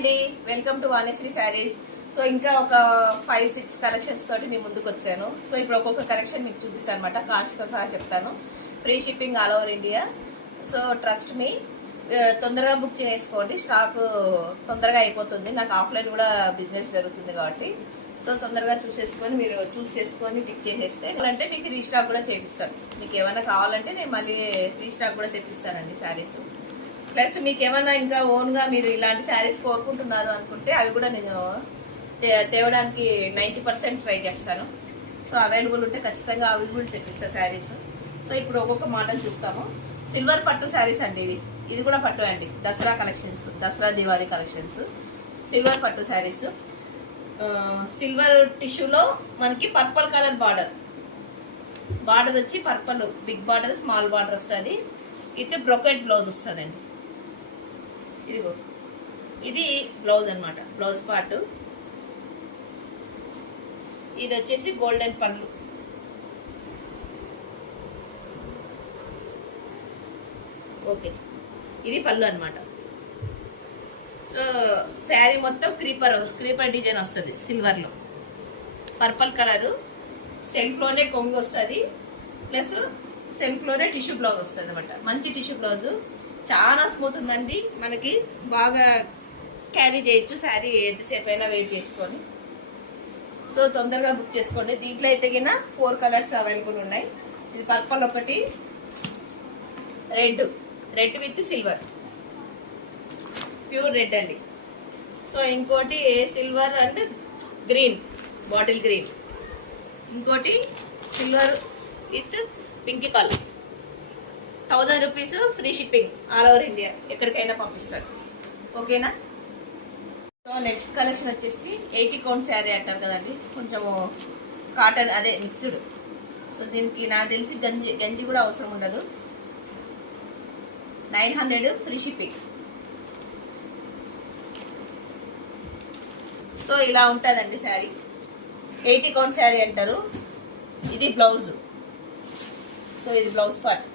అండి, welcome to Vanisri saris. So ఇంకా ఒక 5-6 కలెక్షన్స్ తోటి మీ ముందుకు వచ్చాను. సో ఇప్పుడు ఒక్కొక్క కలెక్షన్ మీకు చూపిస్తాను అనమాట, కాస్ట్తో సహా చెప్తాను. Free shipping all over India. So trust me, తొందరగా బుక్ చేసుకోండి, స్టాక్ తొందరగా అయిపోతుంది. నాకు ఆఫ్లైన్ కూడా బిజినెస్ జరుగుతుంది కాబట్టి సో తొందరగా చూసేసుకొని మీరు చూస్ చేసుకొని టిక్ చేసేస్తే అంటే మీకు రీస్టాక్ కూడా చేపిస్తాను. మీకు ఏమైనా కావాలంటే నేను మళ్ళీ రీస్టాక్ కూడా తెప్పిస్తానండి శారీస్. ప్లస్ మీకు ఏమైనా ఇంకా ఓన్గా మీరు ఇలాంటి శారీస్ కోరుకుంటున్నారు అనుకుంటే అవి కూడా నేను తేవడానికి 90% ట్రై చేస్తాను. సో అవైలబుల్ ఉంటే ఖచ్చితంగా అవైలబుల్ తెప్పిస్తాను శారీస్. సో ఇప్పుడు ఒక్కొక్క మోడల్ చూస్తాము. సిల్వర్ పట్టు శారీస్ అండి. ఇది కూడా పట్టు అండి, Dasara collections, Dasara Diwali collections. Silver పట్టు శారీస్, సిల్వర్ టిష్యూలో మనకి పర్పుల్ కలర్ బార్డర్ వచ్చి purple big border, small border వస్తుంది. ఇది బ్రొకెట్ బ్లౌజ్ వస్తుందండి. ఇదిగో ఇది బ్లౌజ్ అనమాట, బ్లౌజ్ పార్ట్. ఇది వచ్చేసి గోల్డెన్ పళ్ళు. ఓకే, ఇది పళ్ళు అనమాట. సో శారీ మొత్తం క్రీపర్ డిజైన్ వస్తుంది సిల్వర్లో. పర్పుల్ కలరు, సెల్ఫ్లోనే కొంగు వస్తుంది, ప్లస్ సెల్ఫ్లోనే టిష్యూ బ్లౌజ్ వస్తుంది అనమాట. మంచి టిష్యూ బ్లౌజు, చాలా స్మూత్ ఉందండి. మనకి బాగా క్యారీ చేయొచ్చు శారీ, ఎంతసేపు అయినా వెయిట్ చేసుకొని. సో తొందరగా బుక్ చేసుకోండి. దీంట్లో అయితే కింద 4 కలర్స్ అవైలబుల్ ఉన్నాయి. ఇది పర్పుల్ ఒకటి, red with silver, pure red అండి. సో ఇంకోటి silver and green, bottle green. ఇంకోటి silver with pink colour. 1000 rupees free shipping all over India, ఎక్కడికైనా పంపిస్తారు. ఓకేనా? సో నెక్స్ట్ కలెక్షన్ వచ్చేసి 80 కౌంట్ శారీ అంటారు కదండి, కొంచెము కాటన్, అదే మిక్స్డ్. సో దీనికి నాకు తెలిసి గంజి కూడా అవసరం ఉండదు. 900 ఫ్రీ షిప్పింగ్. సో ఇలా ఉంటుందండి శారీ. 80 కౌంట్ శారీ అంటారు. ఇది బ్లౌజ్. సో ఇది బ్లౌజ్ పార్ట్.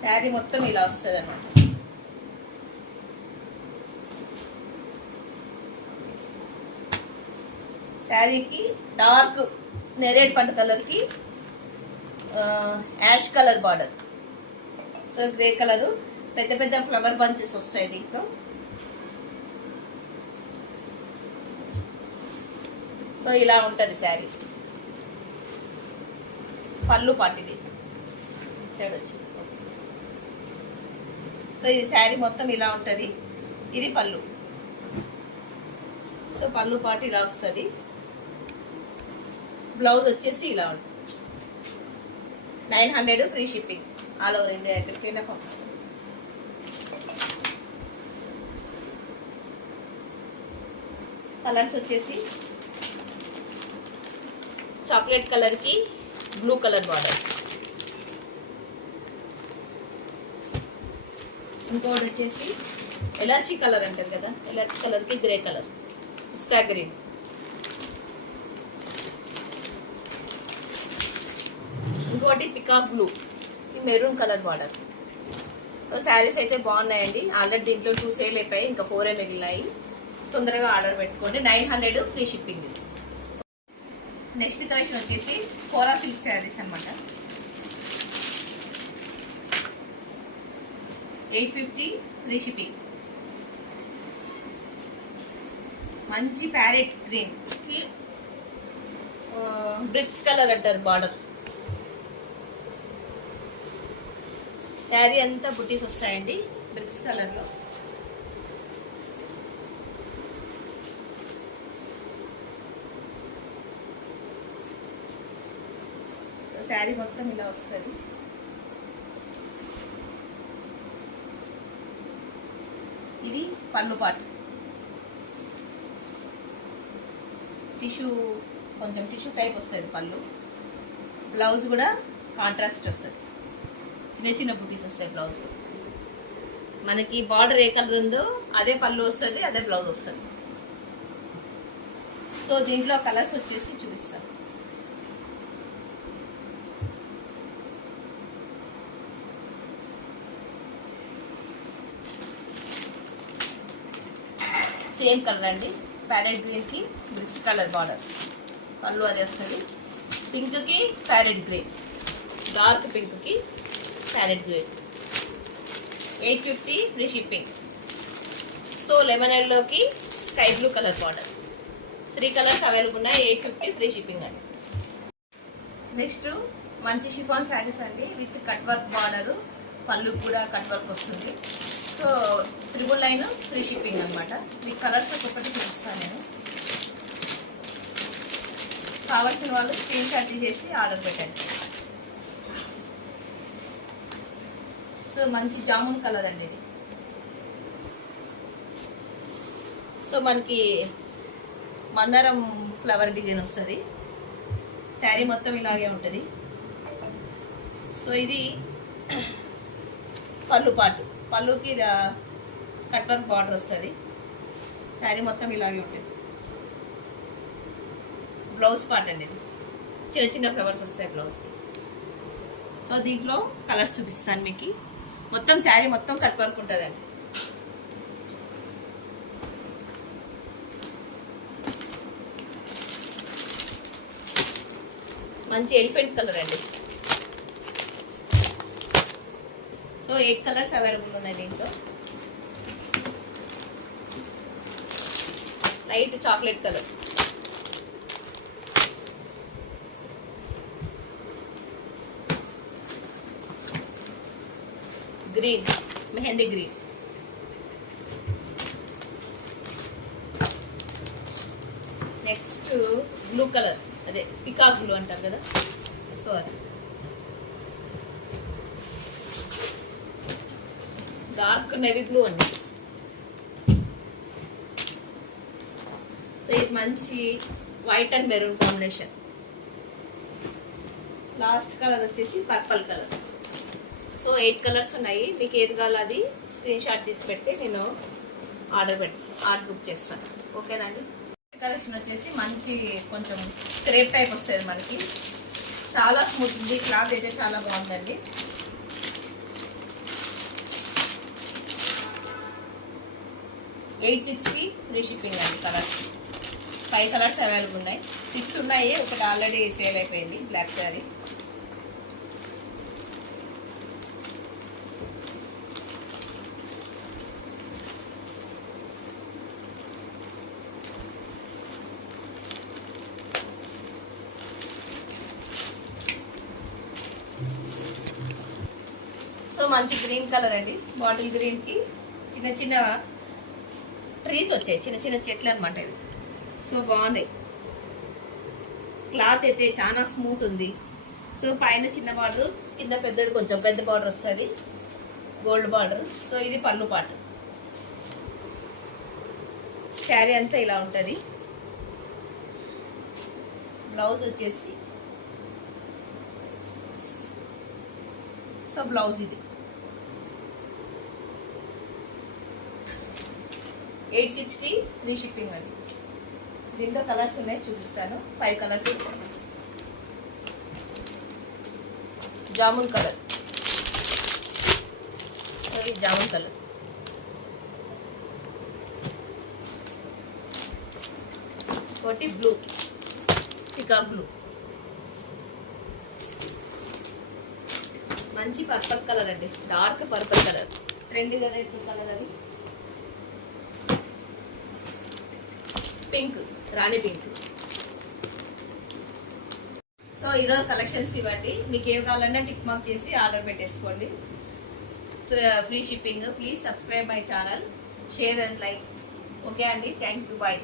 శారీ మొత్తం ఇలా వస్తుంది అన్నమాట. శారీకి డార్క్ నెరేడ్ పండు కలర్కి ash colour border. So grey colour, పెద్ద పెద్ద ఫ్లవర్ బంచెస్ వస్తాయి దీంట్లో. సో ఇలా ఉంటుంది శారీ. పళ్ళు పాటిది సైడ్ వచ్చింది. సో ఇది శారీ మొత్తం ఇలా ఉంటుంది. ఇది పళ్ళు. సో పళ్ళు పాటు ఇలా వస్తుంది. బ్లౌజ్ వచ్చేసి ఇలా ఉంటుంది. 900 free shipping all over India, ఎక్కడికైనా పంపిస్తాం. కలర్స్ వచ్చేసి చాక్లెట్ కలర్కి బ్లూ కలర్ బార్డర్. ఇంకోటి వచ్చేసి ఎలాచీ కలర్ అంటారు కదా, ఎలాచీ కలర్కి గ్రే కలర్, పిస్తా గ్రీన్. ఇంకోటి peacock blue, maroon colour border. So saris అయితే బాగున్నాయండి. ఆల్రెడీ దీంట్లో 2 సేల్ అయిపోయాయి, ఇంకా 4 మిగిలినాయి. తొందరగా ఆర్డర్ పెట్టుకోండి. 900 ఫ్రీ షిప్పింగ్. నెక్స్ట్ కలెక్షన్ వచ్చేసి కోరా సిల్క్ శారీస్ అనమాట. 850 ఫ్రీ షిప్పింగ్. మంచి ప్యారెట్ గ్రీన్ కి బ్రిక్స్ కలర్ అంటారు బార్డర్. శారీ అంతా బుటీస్ వస్తాయండి బ్రిక్స్ కలర్లో. శారీ మొత్తం ఇలా వస్తుంది. ఇది పళ్ళు పాటు. టిష్యూ, కొంచెం టిష్యూ టైప్ వస్తుంది పళ్ళు. బ్లౌజ్ కూడా కాంట్రాస్ట్ వస్తుంది, చిన్న చిన్న బుటీస్ వస్తాయి బ్లౌజ్. మనకి బార్డర్ ఏ కలర్ ఉందో అదే పళ్ళు వస్తుంది, అదే బ్లౌజ్ వస్తుంది. సో దీంట్లో కలర్స్ వచ్చేసి చూపిస్తాను. సేమ్ కలర్ అండి, ప్యారెట్ గ్రీన్కి బ్రిక్స్ కలర్ బార్డర్. పళ్ళు అది వస్తుంది. పింక్కి ప్యారెట్ గ్రీన్, డార్క్ పింక్కి parrot green. 850 free shipping. So lemon ఎల్లోకి sky blue colour border. 3 colours available ఉన్నాయి. 850 ఫ్రీ షిప్పింగ్ అండి. నెక్స్ట్ మంచి షిఫాన్ శారీస్ అండి, విత్ కట్ వర్క్ బార్డర్, పళ్ళు కూడా కట్ వర్క్ వస్తుంది. సో 999 ఫ్రీ షిప్పింగ్ అనమాట. మీకు కలర్స్ ఒక్కొక్కటి చూపిస్తాను నేను. కావాల్సిన వాళ్ళు స్క్రీన్ షాట్ చేసి ఆర్డర్ పెట్టండి. సో మంచి జామున్ కలర్ అండి ఇది. సో మనకి మందారం ఫ్లవర్ డిజైన్ వస్తుంది. శారీ మొత్తం ఇలాగే ఉంటుంది. సో ఇది పళ్ళు పాటు, పళ్ళుకి కట్ వర్క్ బార్డర్ వస్తుంది. శారీ మొత్తం ఇలాగే ఉంటుంది. బ్లౌజ్ పార్ట్ అండి ఇది, చిన్న చిన్న ఫ్లవర్స్ వస్తాయి బ్లౌజ్కి. సో దీంట్లో కలర్స్ చూపిస్తాను మీకు. మొత్తం శారీ మొత్తం కట్ వర్క్ ఉంటుందండి. మంచి ఎలిఫెంట్ కలర్ అండి. సో 8 కలర్స్ అవైలబుల్ ఉన్నాయి దీంట్లో. Light chocolate colour, green, mehndi green, next blue colour, అదే పికాక్ బ్లూ అంటారు కదా, సో అది. డార్క్ నేవీ బ్లూ అండి. సో ఇది మంచి white and maroon combination. Last colour వచ్చేసి పర్పుల్ కలర్. సో 8 కలర్స్ ఉన్నాయి. మీకు ఏది కావాలో అది స్క్రీన్ షాట్ తీసి పెడితే నేను ఆర్డర్ బుక్ చేస్తాను. ఓకేనండి. కలెక్షన్ వచ్చేసి మంచి కొంచెం క్రేప్ టైప్ వస్తుంది మనకి. చాలా స్మూత్ ఉంది, క్లాత్ అయితే చాలా బాగుందండి. $860 ఫ్రీ షిప్పింగ్ అండి. కలర్స్ 5 కలర్స్ అవైలబుల్ ఉన్నాయి. 6 ఉన్నాయి, ఒకటి ఆల్రెడీ సేల్ అయిపోయింది, బ్లాక్ శారీ. సో మంచి గ్రీన్ కలర్ అండి, బాటిల్ గ్రీన్కి చిన్న చిన్న ట్రీస్ వచ్చాయి, చిన్న చిన్న చెట్లు అనమాట ఇవి. సో బాగున్నాయి. క్లాత్ అయితే చాలా స్మూత్ ఉంది. సో పైన చిన్న బార్డర్, కింద పెద్దది, కొంచెం పెద్ద బార్డర్ వస్తుంది, గోల్డ్ బార్డర్. సో ఇది పళ్ళు పాటు. శారీ అంతా ఇలా ఉంటుంది. బ్లౌజ్ వచ్చేసి, సో బ్లౌజ్ ఇది 860 ఫ్రీ షిప్పింగ్ అండి. దీంట్లో కలర్స్ ఉన్నాయి, చూపిస్తాను. 5 colours. Jamun colour, jamun colour, ఒకటి బ్లూ, పికాక్ బ్లూ, మంచి పర్పుల్ కలర్ అండి, డార్క్ పర్పుల్ కలర్, ట్రెండ్ కదా ఇప్పుడు కలర్ అది. పింక్, రాణి పింక్. సో ఈరోజు కలెక్షన్స్ ఇవ్వండి. మీకు ఏం కావాలన్నా టిక్ మార్క్ చేసి ఆర్డర్ పెట్టేసుకోండి. Free shipping. Please subscribe my channel, share and like. Okay అండి, థ్యాంక్ యూ, బాయ్.